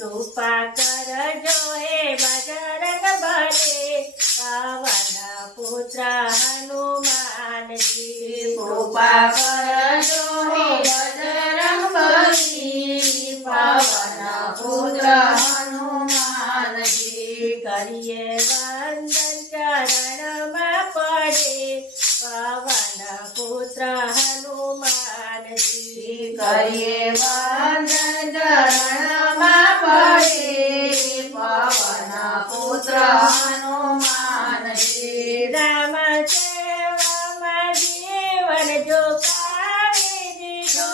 કૃપા કરજો હે બજરંગ બલી પવન પુત્ર હનુમાનજી કૃપા કરજો હે બજરંગ બલી પવન પુત્ર હનુમાનજી કરીએ વંદન ચરણમાં પડે પવન પુત્ર હનુમાનજી કરીએ વંદન ચરણમાં પડે પવન પુત્ર હનુમાનજી રામ સેવામાં જીવન જોકાવી દીધો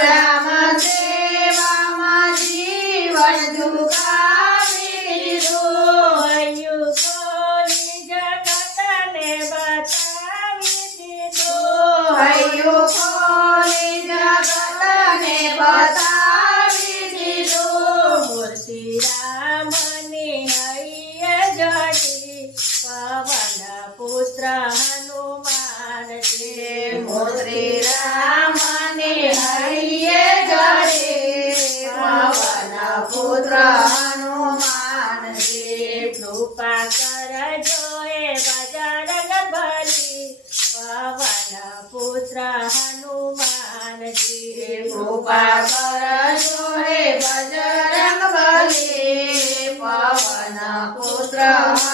રામ સેવામાં જીવન ઝુકાવી દીધું હૈયું ખોલી જગતને બતાવી દીધું હૈયું ખોલી જગતને બતાવી દીધું મૂર્તિ રામની હૈયે જડી પવન પુત્ર હનુમાનજી મૂર્તિ રામને હૈયે જડે પવન પુત્ર હનુમાનજી કૃપા કરજો હે બજરંગ બલી પવન પુત્ર હનુમાનજી કૃપા કરજો હે બજરંગ બલી પવન પુત્ર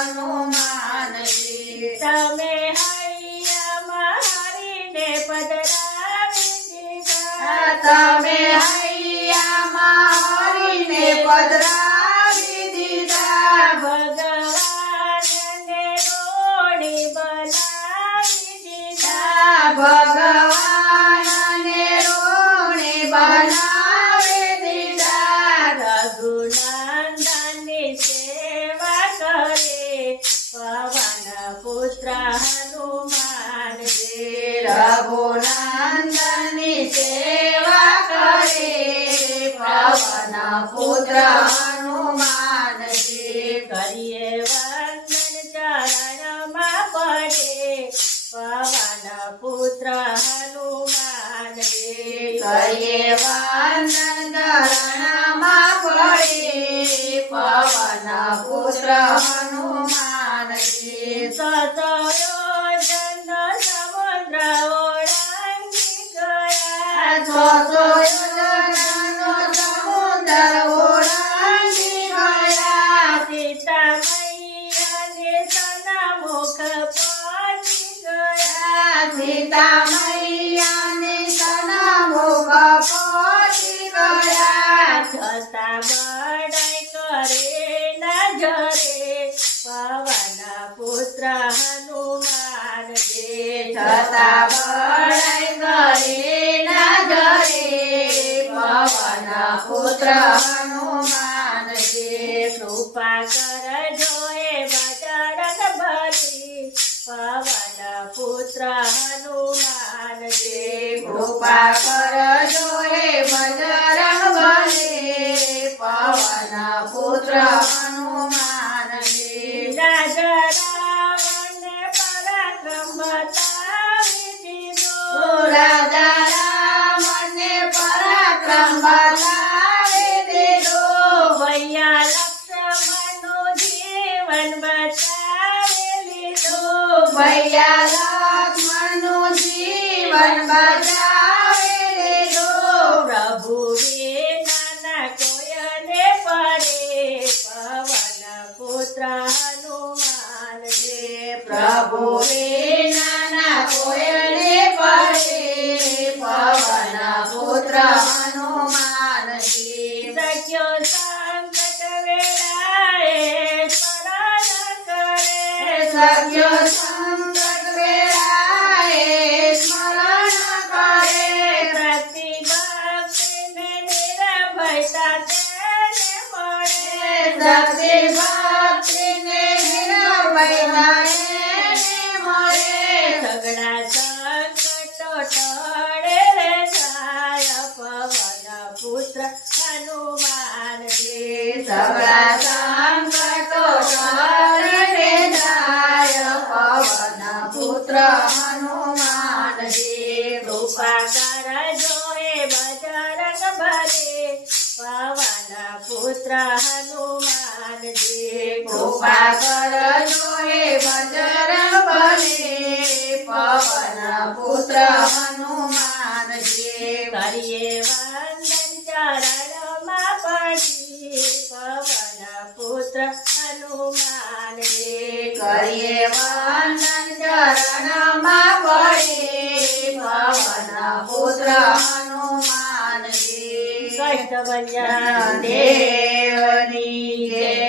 હનુમાનજી તમે હૈયામાં હરીને પધરાવી દીધા તમે હૈયામાં હરીને પધરાવી દીધા ભગવાનને રોણી બનાવી દીધા ભગવાનને રોણે બનાવી દીધા રઘુનંદનની સેવા કરે પવન પુત્ર હનુમાનજી રઘુનંદનની સેવા કરે પવન પુત્ર હનુમાનજી કરીએ વંદન ચરણમાં પડે પવન પુત્ર હનુમાનજી કરીએ વંદન ચરણમાં પડે પવન પુત્ર હનુમાનજી સતયોજન સમુદ્ર ઓળંગી ગયા યોજનનો સમુદ્ર ઓળંગી ગયા સીતા મૈયાને સન્મુખ પહોંચી ગયા સીતા મૈયાને સન્મુખ પહોંચી ગયા છતાં બડાઈ કરે નજરે પવન પુત્ર હનુમાનજી છતાં બળાઈ કરે નજરે પવન પુત્ર હનુમાનજી કૃપા કરજો હે બજરંગ બલી પવન પુત્ર હનુમાનજી કૃપા કરજો હે બજરંગ બલી પવન પુત્ર હનુમાનજી રાજા રાવણને પરાક્રમ બતાવી દીધો રાજા રામને પરાક્રમ બતાવી દીધો ભૈયા લક્ષ્મણનું જીવન બચાવી લીધું ભૈયા લક્ષ્મણનું જીવન બચાવી લીધું પ્રભુ વિના કોયને પડે પવન પુત્ર હનુમાનજી પ્રભુ વિના કોયને પડે પવન પુત્ર હનુમાનજી સખ્યો સંકટ વેળાએ સ્મરણ કરે સખ્યો સંકટ વેળાએ સ્મરણ કરે ભક્તિ ભક્તિને નિર્ભયતા તેને મળે શક્તિ ભક્તિને નિર્ભયતા એને મળે સગડા સંકટો ટળે રે જાય પવન પુત્ર હનુમાનજી સગળા સંકટો ટળે જાય પવન પુત્ર હનુમાનજી કૃપા કરજો હે બજરંગ બલી પવન પુત્ર હનુમાનજી કૃપા કરજો હે બજરંગ બલી પવન પુત્ર હનુમાનજી કરીએ વંદન ચરણમાં પડી પવન પુત્ર હનુમાનજી કરીએ વંદન ચરણમાં પડી પવન પુત્ર હનુમાનજી કષ્ટભંજન દેવની જય